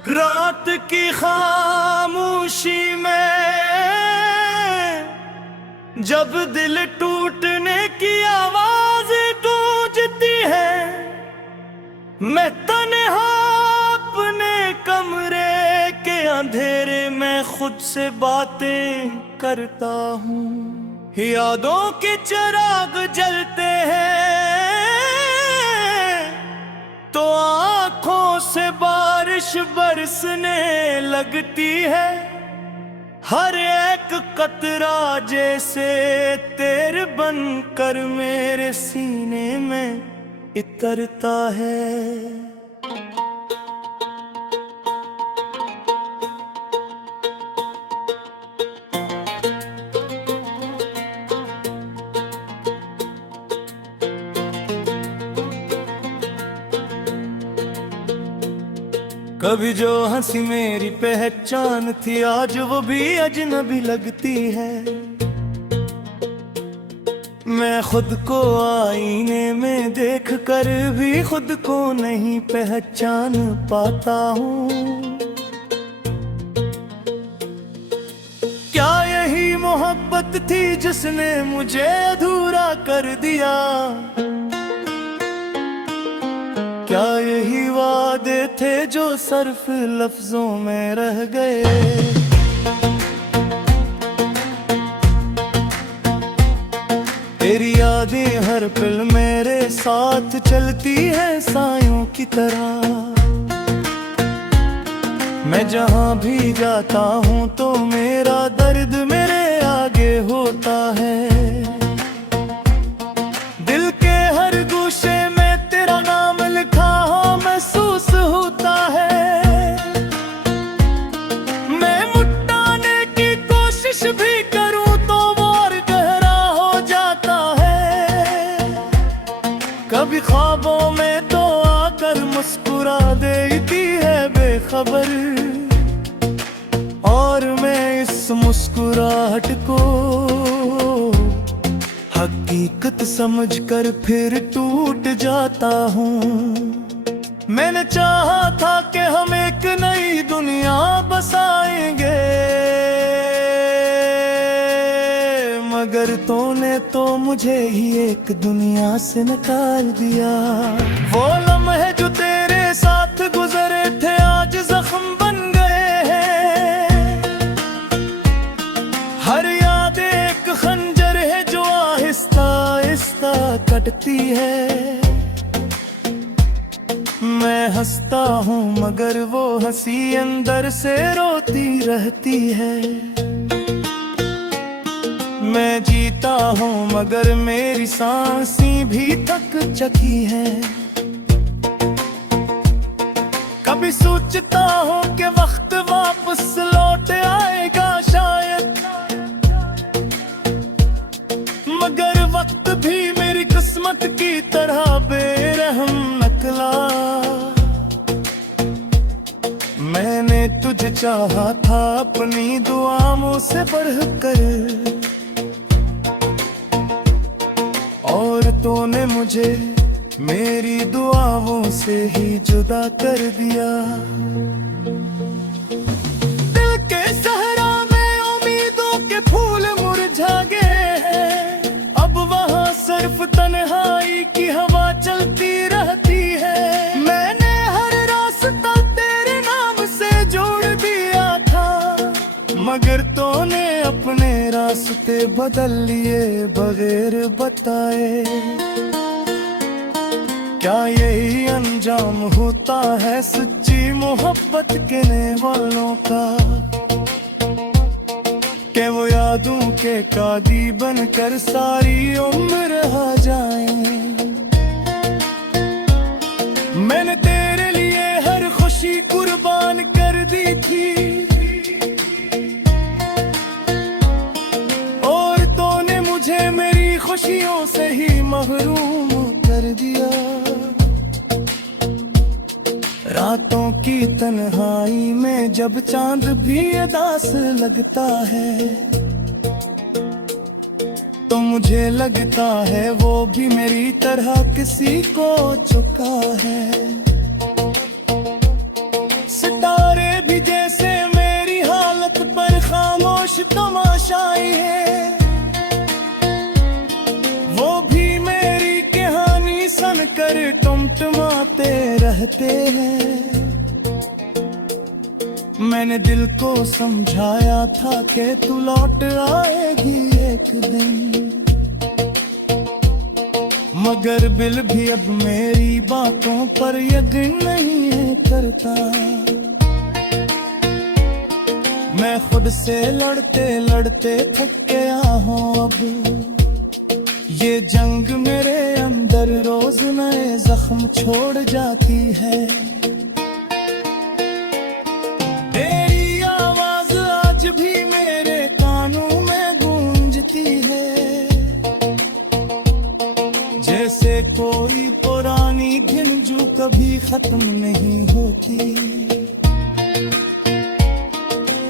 रात की खामोशी में जब दिल टूटने की आवाज गूंजती है, मैं तन्हा अपने कमरे के अंधेरे में खुद से बातें करता हूँ। यादों के चिराग जलते हैं तो आँखों से बारिश बरसने लगती है। हर एक कतरा जैसे तेरे बनकर मेरे सीने में इतरता है। कभी जो हंसी मेरी पहचान थी, आज वो भी अजनबी लगती है। मैं खुद को आईने में देख कर भी खुद को नहीं पहचान पाता हूँ। क्या यही मोहब्बत थी जिसने मुझे अधूरा कर दिया? क्या यही वादे थे जो सिर्फ लफ्जों में रह गए? तेरी यादें हर पल मेरे साथ चलती है सायों की तरह। मैं जहाँ भी जाता हूँ तो मेरा दर्द मेरे आगे होता है। दिल के हर गोशे में तेरा नाम लिखा हो महसूस होता है। मैं मिटाने की कोशिश भी करूं तो वो और गहरा हो जाता है। कभी ख्वाबों में तो आकर मुस्कुरा देती है बेखबर, और मैं इस मुस्कुराहट को हकीकत समझकर फिर टूट जाता हूँ। मैंने चाहा था कि हम एक नई दुनिया बसाएंगे, मगर तूने तो मुझे ही एक दुनिया से निकाल दिया। वो लम्हे जो तेरे साथ गुजरे थे आज जख्म बन गए हैं। हर याद एक खंजर है जो आहिस्ता आहिस्ता कटती है। मैं हंसता हूँ मगर वो हंसी अंदर से रोती रहती है। मैं जीता हूँ मगर मेरी सांसें भी थक चुकी है। कभी सोचता हूँ कि वक्त वापस लौट आएगा शायद, मगर वक्त भी मेरी किस्मत की तरह बेरहम निकला। मैंने तुझे चाहा था अपनी दुआओं से बढ़कर, और तूने मुझे मेरी दुआओं से ही जुदा कर दिया। दिल के सहरा में उम्मीदों के फूल मुरझा गए हैं। अब वहाँ सिर्फ तन्हाई की हवा चलती रहती है। मैंने हर रास्ता तेरे नाम से जोड़ दिया था, मगर तूने अपने रास्ते बदल लिए बगैर बताए। क्या यही अंजाम होता है सच्ची मोहब्बत करने वालों का? कि वो यादों के कादी बनकर सारी उम्र रह जाएं। मैंने तेरे लिए हर खुशी कुर्बान कर दी थी, और तूने मुझे मेरी खुशियों से ही महरूम कर दिया। रातों की तन्हाई में जब चांद भी उदास लगता है, तो मुझे लगता है वो भी मेरी तरह किसी को चुका है। सितारे भी जैसे मेरी हालत पर खामोश तमाशाई है। वो भी मेरी कहानी सुनकर टुमटुमाते रहते हैं। मैंने दिल को समझाया था कि तू लौट आएगी एक दिन, मगर दिल भी अब मेरी बातों पर यकीन नहीं है करता। मैं खुद से लड़ते लड़ते थक गया हूँ अब। ये जंग मेरे अंदर रोज नए जख्म छोड़ जाती है। तेरी आवाज आज भी मेरे कानों में गूंजती है, जैसे कोई पुरानी गिरजू कभी खत्म नहीं होती।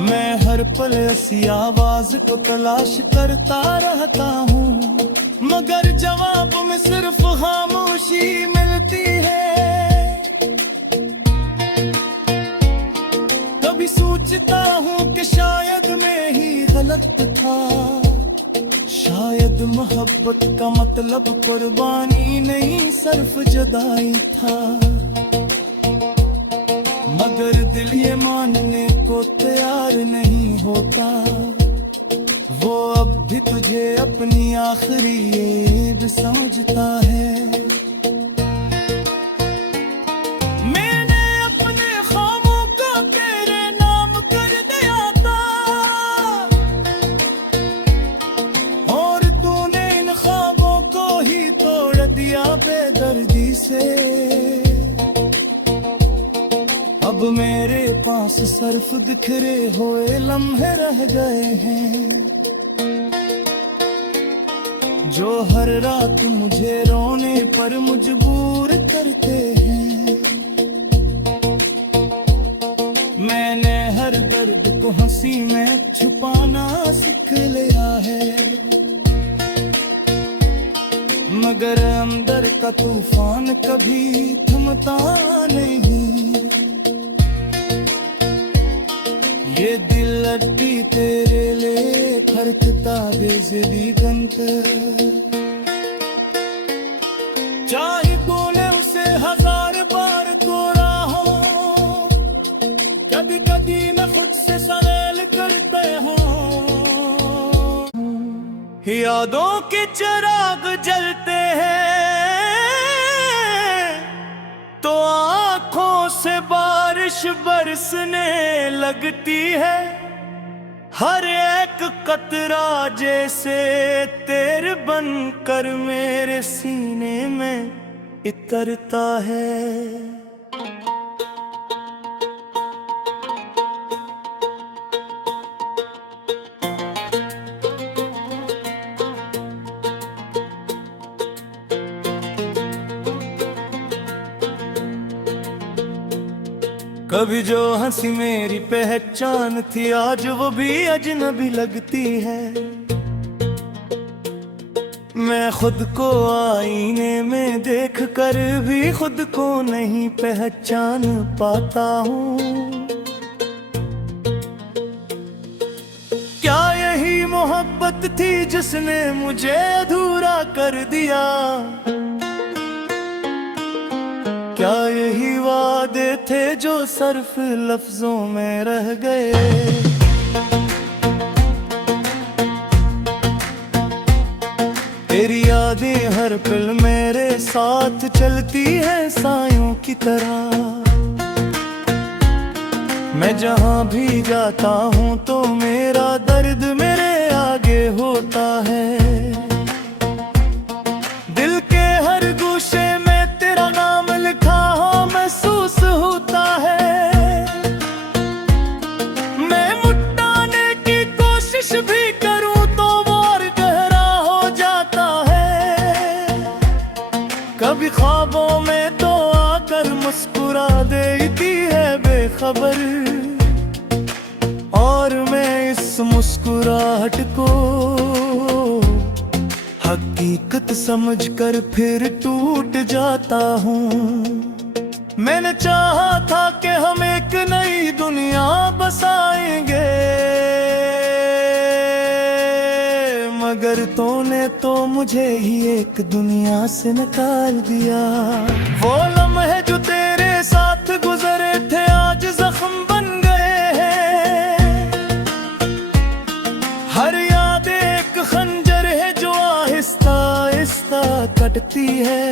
मैं हर पल ऐसी आवाज को तलाश करता रहता हूँ, मगर जवाब में सिर्फ खामोशी मिलती है। कभी सोचता हूँ कि शायद मैं ही गलत था, शायद मोहब्बत का मतलब कुर्बानी नहीं सिर्फ जुदाई था। मगर दिल ये मानने को तैयार नहीं होता, वो अब भी तुझे अपनी आखिरी ईद समझता है। मैंने अपने ख्वाबों को तेरे नाम कर दिया था, और तूने इन ख्वाबों को ही तोड़ दिया बेदर्दी से। अब मेरे पास सिर्फ बिखरे हुए लम्हे रह गए हैं, जो हर रात मुझे रोने पर मजबूर करते हैं। मैंने हर दर्द को हंसी में छुपाना सीख लिया है, मगर अंदर का तूफान कभी थमता नहीं। ये दिल अड्डी तेरे लिए खर्चता बेज़दी गंत, चाहे तूने उसे 1000 बार तोड़ा हो। कभी कभी मैं खुद से सवाल करते हो, यादों के चिराग जलते हैं तो आँखों से बारिश बरसने लगती है। हर एक कतरा जैसे तेरे बनकर मेरे सीने में इतरता है। कभी जो हंसी मेरी पहचान थी, आज वो भी अजनबी लगती है। मैं खुद को आईने में देख कर भी खुद को नहीं पहचान पाता हूँ। क्या यही मोहब्बत थी जिसने मुझे अधूरा कर दिया? क्या यही वादे थे जो सिर्फ लफ्जों में रह गए? तेरी यादें हर पल मेरे साथ चलती है सायों की तरह। मैं जहाँ भी जाता हूँ तो मेरा दर्द मेरे आगे होता है। दिल के हर गोशे में तेरा नाम लिखा हो महसूस होता है। मैं मिटाने की कोशिश भी करूँ तो वो और गहरा हो जाता है। कभी ख्वाबों में तो आकर मुस्कुरा देती है बेखबर, और मैं इस मुस्कुराहट को हकीकत समझकर फिर टूट जाता हूँ। मैंने चाहा था कि हम एक नई दुनिया बसाएंगे, मगर तूने तो मुझे ही एक दुनिया से निकाल दिया। वो लम्हे जो तेरे साथ गुजरे थे आज जख्म बन गए हैं। हर याद एक खंजर है जो आहिस्ता आहिस्ता कटती है।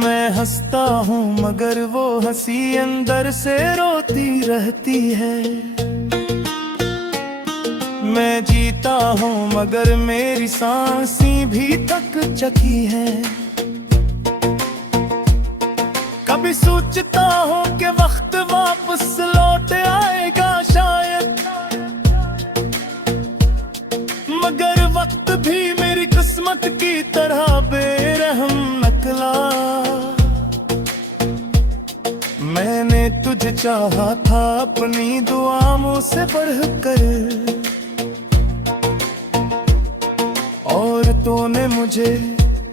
मैं हंसता हूँ मगर वो हंसी अंदर से रोती रहती है। मैं जीता हूँ मगर मेरी सांसें भी थक चुकी है। कभी सोचता हूँ कि वक्त वापस लौट आएगा शायद, मगर वक्त भी मेरी किस्मत की तरह बेरहम निकला। मैंने तुझे चाहा था अपनी दुआओं से बढ़कर, और तूने मुझे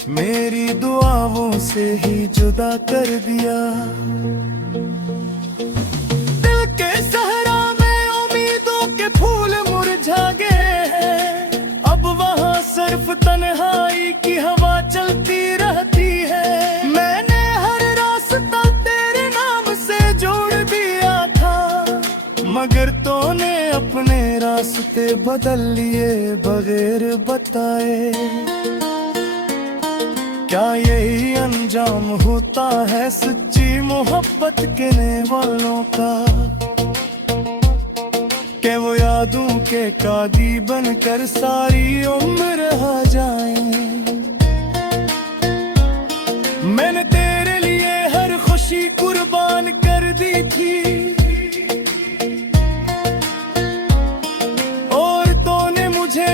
मेरी दुआओं से ही जुदा कर दिया। दिल के सहरा में उम्मीदों के फूल मुरझा गए हैं। अब वहाँ सिर्फ तन्हाई की हवा चलती रहती है। मैंने हर रास्ता तेरे नाम से जोड़ दिया था, मगर तूने अपने रास्ते बदल लिए बगैर बताए। क्या यही अंजाम होता है सच्ची मोहब्बत करने वालों का, कि वो यादों के कादी बनकर सारी उम्र रह जाएं। मैंने तेरे लिए हर खुशी कुर्बान कर दी थी,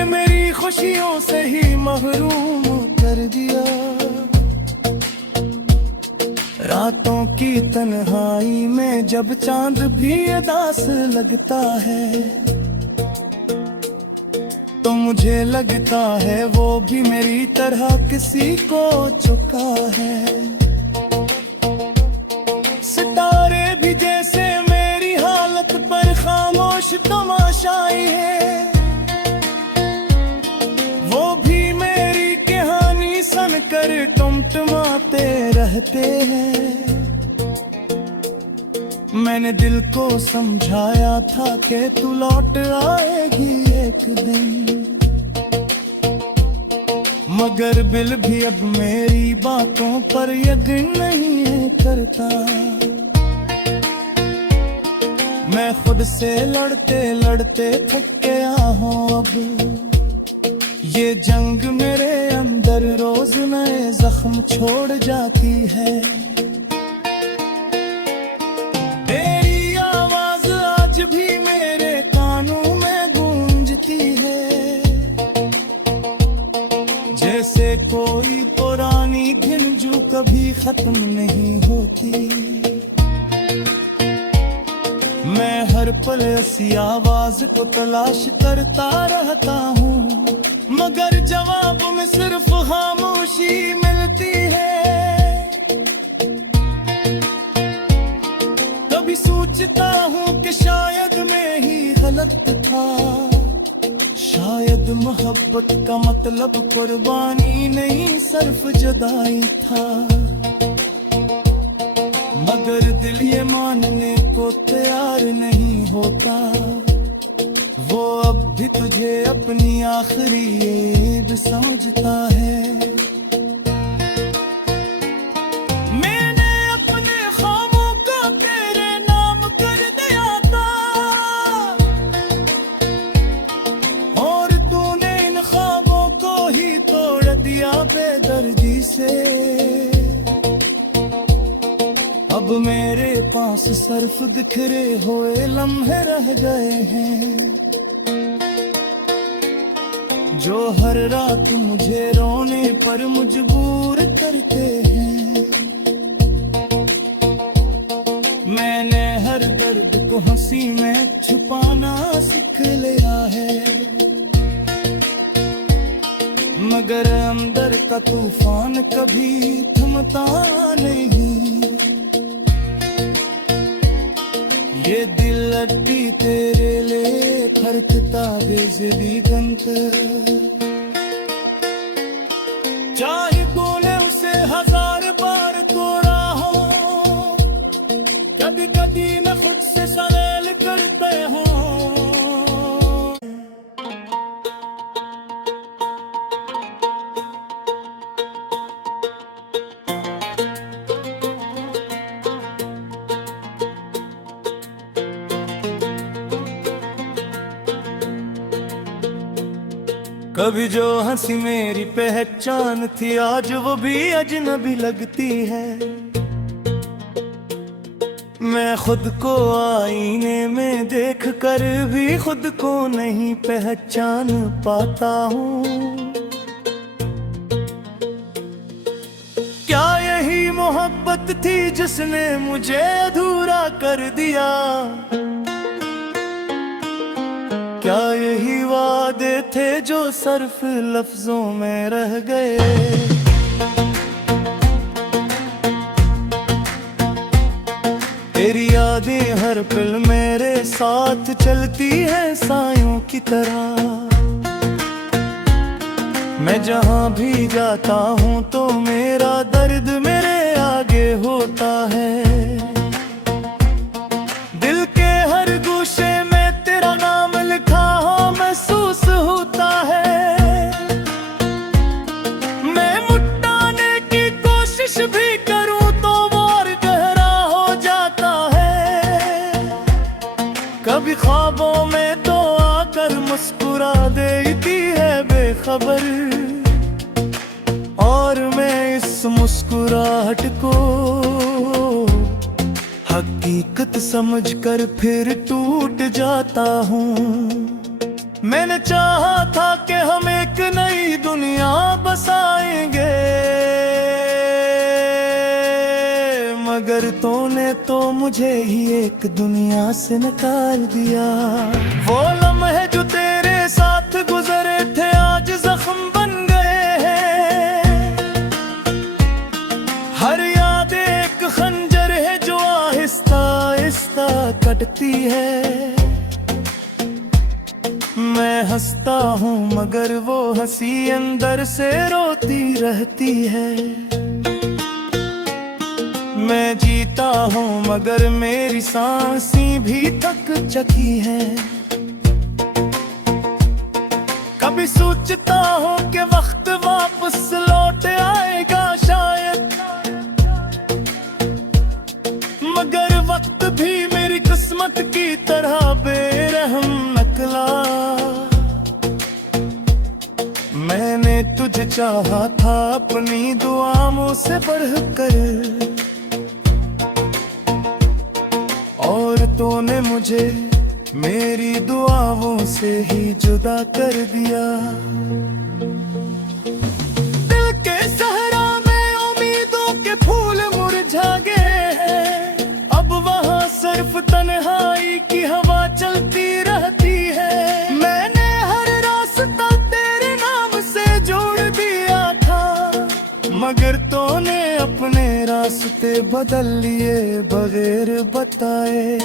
मेरी खुशियों से ही महरूम कर दिया। रातों की तन्हाई में जब चांद भी उदास लगता है, तो मुझे लगता है वो भी मेरी तरह किसी को चुका है। सितारे भी जैसे मेरी हालत पर खामोश तमाशाई है। कर टुमटुमाते रहते हैं। मैंने दिल को समझाया था कि तू लौट आएगी एक दिन, मगर दिल भी अब मेरी बातों पर यकीन नहीं करता। मैं खुद से लड़ते लड़ते थक गया हूँ अब। ये जंग मेरे अंदर रोज नए जख्म छोड़ जाती है। तेरी आवाज आज भी मेरे कानों में गूंजती है, जैसे कोई पुरानी घिन जो कभी खत्म नहीं होती। मैं हर पल ऐसी आवाज को तलाश करता रहता हूँ, मगर जवाब में सिर्फ खामोशी मिलती है। कभी सोचता हूँ कि शायद मैं ही गलत था, शायद मोहब्बत का मतलब कुर्बानी नहीं सिर्फ जुदाई था। मगर दिल ये मानने को तैयार नहीं होता, वो अब भी तुझे अपनी आखिरी ईद समझता है। मैंने अपने ख्वाबों को तेरे नाम कर दिया था, और तूने इन ख्वाबों को ही तोड़ दिया बेदर्दी से। अब मेरे पास सिर्फ बिखरे हुए लम्हे रह गए हैं, जो हर रात मुझे रोने पर मजबूर करते हैं। मैंने हर दर्द को हंसी में छुपाना सीख लिया है, मगर अंदर का तूफान कभी थमता नहीं। ये दिल अड्डी तेरे लिए खर्चता बेजदी गंत, चाहे तूने उसे 1000 बार तोड़ा हो, कभी कभी न खुद से सवाल करते हो। कभी जो हंसी मेरी पहचान थी, आज वो भी अजनबी लगती है। मैं खुद को आईने में देख कर भी खुद को नहीं पहचान पाता हूँ। क्या यही मोहब्बत थी जिसने मुझे अधूरा कर दिया? क्या यही वादे थे जो सिर्फ लफ्जों में रह गए? तेरी यादें हर पल मेरे साथ चलती हैं सायों की तरह। मैं जहाँ भी जाता हूँ तो मेरा दर्द मेरे आगे होता है। दिल के हर गोशे में तेरा नाम लिखा हो महसूस होता है। मैं मुटाने की कोशिश भी करूँ तो वो और गहरा हो जाता है। कभी ख्वाबों में तो आकर मुस्कुरा देती है बेखबर, और मैं इस मुस्कुराहट को हकीकत समझकर फिर टूट जाता हूँ। मैंने चाहा था कि हम एक नई दुनिया बसाएंगे, मगर तूने तो मुझे ही एक दुनिया से निकाल दिया। वो लम्हे जो तेरे साथ गुजरे थे आज जख्म बन गए हैं। हर याद एक खंजर है जो आहिस्ता आहिस्ता कटती है। मैं हंसता हूँ मगर वो हंसी अंदर से रोती रहती है। मैं जीता हूँ मगर मेरी सांसें भी थक चुकी है। कभी सोचता हूँ कि वक्त वापस लौट आएगा शायद, मगर वक्त भी मेरी किस्मत की तरह बेरहम निकला। मैंने तुझे चाहा था अपनी दुआओं से बढ़कर, और तूने मुझे मेरी दुआओं से ही जुदा कर दिया। दिल के सहरा में उम्मीदों के फूल मुरझा गए हैं। अब वहाँ सिर्फ तन्हाई की हवा चलती रहती है। मैंने हर रास्ता तेरे नाम से जोड़ दिया था, मगर तूने अपने रास्ते बदल लिए बगैर बताए।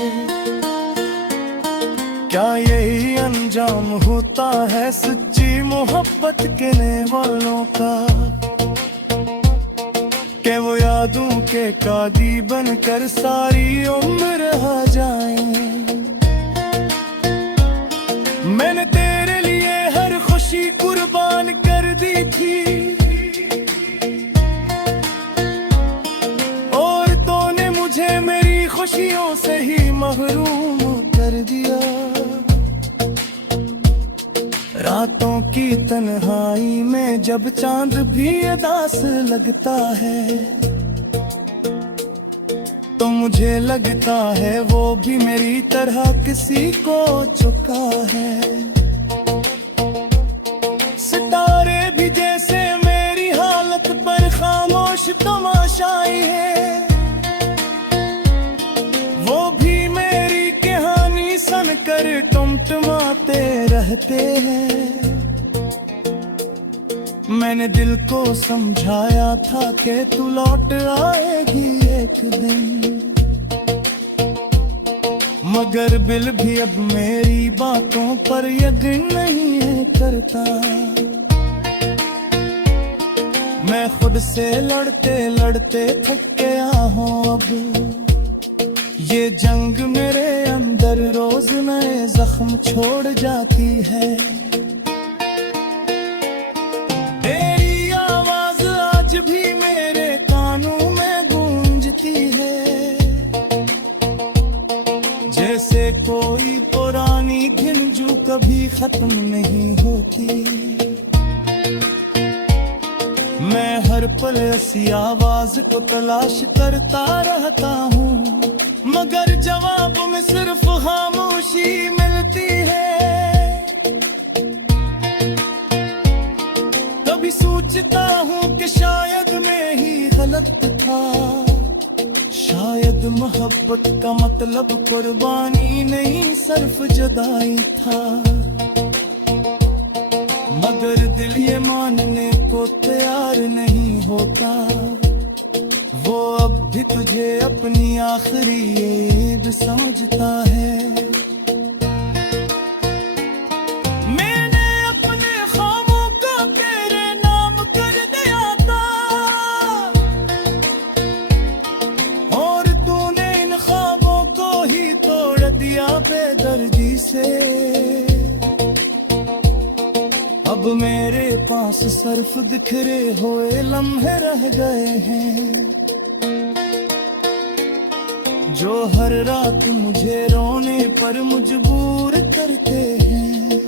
क्या यही अंजाम होता है सच्ची मोहब्बत करने वालों का, कि वो यादों के कादी बनकर सारी उम्र रह जाएं। मैंने तेरे लिए हर खुशी कुर्बान कर दी थी, और तूने मुझे मेरी खुशियों से ही महरूम कर दिया। रातों की तन्हाई में जब चांद भी उदास लगता है, तो मुझे लगता है वो भी मेरी तरह किसी को चुका है। सितारे भी जैसे मेरी हालत पर खामोश तमाशाई है, वो भी मेरी कहानी सुनकर टुमटुमाते रहते हैं। मैंने दिल को समझाया था कि तू लौट आएगी एक दिन, मगर दिल भी अब मेरी बातों पर यकीन नहीं है करता। मैं खुद से लड़ते लड़ते थक गया हूँ अब, ये जंग मेरे अंदर रोज नए जख्म छोड़ जाती है। तेरी आवाज आज भी मेरे कानों में गूंजती है, जैसे कोई पुरानी गिरजू कभी खत्म नहीं होती। मैं हर पल ऐसी आवाज को तलाश करता रहता हूँ, मगर जवाब में सिर्फ खामोशी मिलती है। कभी सोचता हूँ कि शायद मैं ही गलत था, शायद मोहब्बत का मतलब कुर्बानी नहीं सिर्फ जुदाई था। मगर दिल ये मानने को तैयार नहीं होता, वो अब भी तुझे अपनी आखिरी ईद समझता है। मैंने अपने ख्वाबों को तेरे नाम कर दिया था, और तूने इन ख्वाबों को ही तोड़ दिया बेदर्दी से। अब मेरे पास सिर्फ बिखरे हुए लम्हे रह गए हैं, जो हर रात मुझे रोने पर मजबूर करते हैं।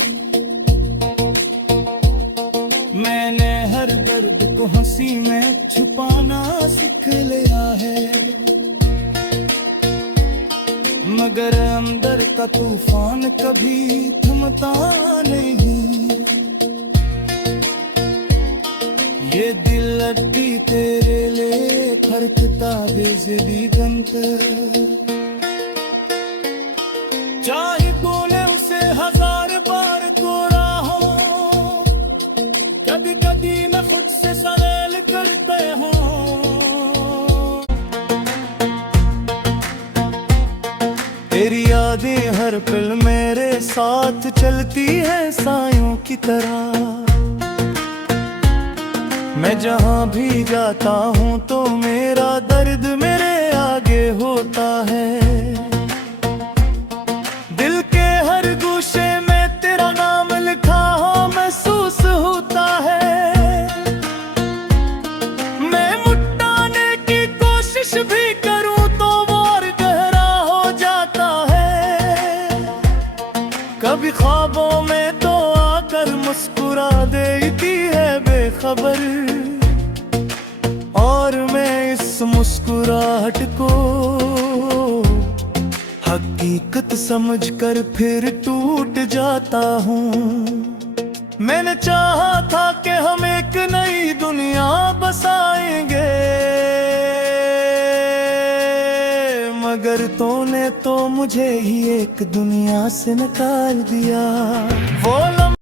मैंने हर दर्द को हंसी में छुपाना सीख लिया है, मगर अंदर का तूफान कभी थमता नहीं। ये दिल अड्डी तेरे लिए खरखता बेज़िदी गंत, चाहे बोले उसे हजार बार कोरा हो, कभी कभी मैं खुद से सवाल करते हो। तेरी यादें हर पल मेरे साथ चलती है सायों की तरह, मैं जहाँ भी जाता हूँ तो मेरा दर्द मेरे आगे होता है। दिल के हर गोशे में तेरा नाम लिखा हो महसूस होता है। मैं मिटाने की कोशिश भी करूँ तो वो और गहरा हो जाता है। कभी ख्वाबों में तो आकर मुस्कुरा देती है बेखबर, और मैं इस मुस्कुराहट को हकीकत समझकर फिर टूट जाता हूँ। मैंने चाहा था कि हम एक नई दुनिया बसाएंगे, मगर तूने तो मुझे ही एक दुनिया से निकाल दिया। वो